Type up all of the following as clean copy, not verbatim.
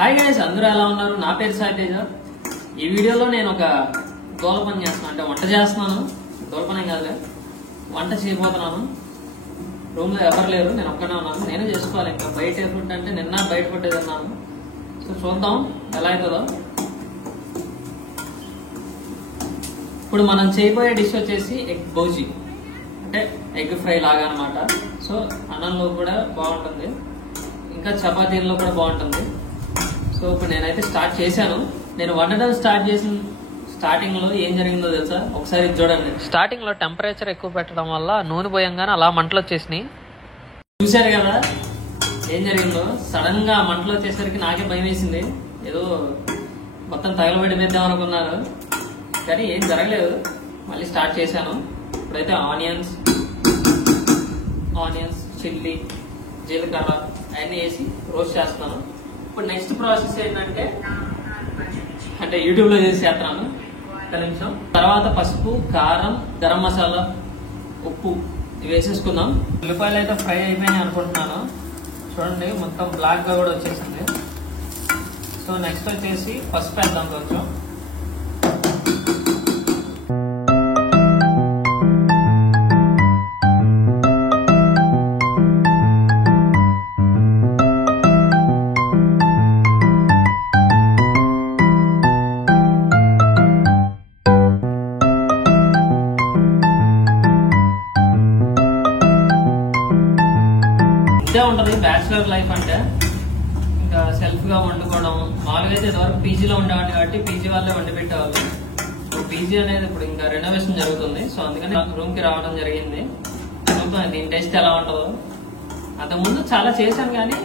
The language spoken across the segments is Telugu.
హాయ్ గైస్, అందరూ ఎలా ఉన్నారు? నా పేరు సాయి తేజ. ఈ వీడియోలో నేను ఒక దోల పని చేస్తున్నాను, అంటే వంట చేస్తున్నాను. దోల పని కాదు, వంట చేయబోతున్నాను. రూమ్ లో ఎవరు లేరు, నేను ఒక్కనే ఉన్నాను. నేనే చేసుకోవాలి. ఇంకా బయట ఫుడ్ అంటే నిన్న బయట ఫుడ్ తిన్నాను. సో చూద్దాం ఎలా అవుతుందో. ఇప్పుడు మనం చేయబోయే డిష్ వచ్చేసి ఎగ్ బౌజీ, అంటే ఎగ్ ఫ్రై లాగా అనమాట. సో అన్నంలో కూడా బాగుంటుంది, ఇంకా చపాతీల్లో కూడా బాగుంటుంది. సో ఇప్పుడు నేనైతే స్టార్ట్ చేశాను. నేను వండడం స్టార్ట్ చేసిన స్టార్టింగ్ లో ఏం జరిగిందో తెలుసా? ఒకసారి చూడండి. స్టార్టింగ్ లో టెంపరేచర్ ఎక్కువ పెట్టడం వల్ల నూనె పోయంగానే అలా మంటలు వచ్చేసినాయి. చూశారు కదా ఏం జరిగిందో? సడన్ గా మంటలు వచ్చేసరికి నాకే భయం వేసింది. ఏదో మొత్తం తగలబడిపోద్దాం అనుకున్నాను, కానీ ఏం జరగలేదు. మళ్ళీ స్టార్ట్ చేశాను. ఇప్పుడైతే ఆనియన్స్, చిల్లీ, జీలకర్ర అవన్నీ వేసి రోస్ట్ చేస్తున్నాను. ఇప్పుడు నెక్స్ట్ ప్రాసెస్ ఏంటంటే, అంటే యూట్యూబ్ లో చేసి చేస్తున్నాను. ఒక నిమిషం. తర్వాత పసుపు, కారం, గరం మసాలా, ఉప్పు ఇవి వేసేసుకుందాం. ఉల్లిపాయలు అయితే ఫ్రై అయిపోయినాయి అనుకుంటున్నాను. చూడండి మొత్తం బ్లాక్ గా కూడా వచ్చేసింది. సో నెక్స్ట్ వచ్చేసి పసుపు వేద్దాం కొంచెం. ఇదే ఉంటది బ్యాచిలర్ లైఫ్ అంటే, ఇంకా సెల్ఫ్ గా వండుకోవడం. మామూలుగా అయితే ఇదివరకు పీజీలో ఉండేవాడిని కాబట్టి పీజీ వాళ్ళే వండి పెట్టేవాళ్ళు. పీజీ అనేది ఇప్పుడు ఇంకా రెనోవేషన్ జరుగుతుంది. సో అందుకని రూమ్ కి రావడం జరిగింది. దీని టేస్ట్ ఎలా ఉంటుందో. అంతకుముందు చాలా చేశాను, కానీ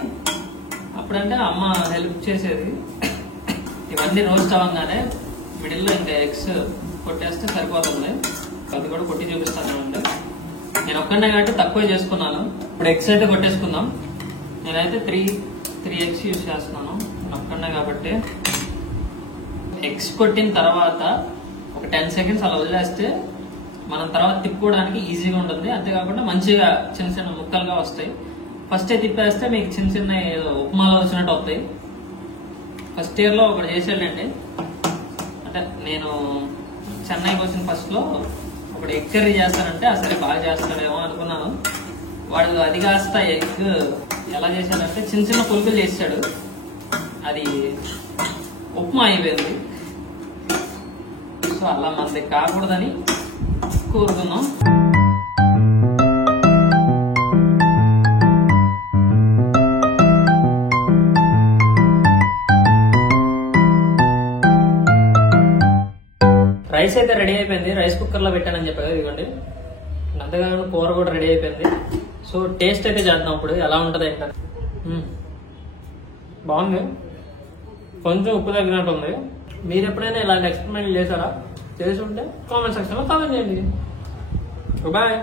అప్పుడంటే అమ్మ హెల్ప్ చేసేది. ఇవన్నీ రోస్ట్ అవ్వగానే మిడిల్ లో ఇంకా ఎగ్స్ కొట్టేస్తే సరిపోతుంది. అది కూడా కొట్టి చూపిస్తాను. నేను ఒక్కనే కాబట్టి తక్కువ చేసుకున్నాను. ఇప్పుడు ఎగ్స్ అయితే కొట్టేసుకుందాం. నేనైతే త్రీ ఎగ్స్ యూజ్ చేస్తున్నాను, నేను ఒక్కనే కాబట్టి. ఎగ్స్ కొట్టిన తర్వాత ఒక 10 సెకండ్స్ అలా వదిలేస్తే మనం తర్వాత తిప్పుకోవడానికి ఈజీగా ఉంటుంది. అంతేకాకుండా మంచిగా చిన్న చిన్న ముక్కలుగా వస్తాయి. ఫస్ట్ తిప్పేస్తే మీకు చిన్న చిన్న ఏదో ఉప్మాలో వచ్చినట్టు వస్తాయి. ఫస్ట్ ఇయర్ లో ఒకటి చేసాడండి, అంటే నేను చెన్నైకి వచ్చిన ఫస్ట్ లో ఒకటి ఎగ్ కర్రీ చేస్తానంటే అసలు బాగా చేస్తాడేమో అనుకున్నాను. వాడు అది కాస్త ఎగ్ ఎలా చేశాడంటే చిన్న చిన్న పులుకులు చేశాడు. అది ఉప్మా అయిపోయింది. సో అలా మనది కాకూడదని కోరుకున్నాం. రైస్ అయితే రెడీ అయిపోయింది. రైస్ కుక్కర్ లో పెట్టానని చెప్పాను, ఇదిగోండి. అంతేకాకుండా కూర కూడా రెడీ అయిపోయింది. సో టేస్ట్ అయితే చేద్దాం ఇప్పుడు ఎలా ఉంటుంది ఏంటంటే. బాగుంది, కొంచెం ఉప్పు తగ్గినట్టుంది. మీరు ఎప్పుడైనా ఇలాంటి ఎక్స్పెరిమెంట్ చేశారా? చేసి ఉంటే కామెంట్ సెక్షన్ లో కామెంట్ చేయండి. బాయ్.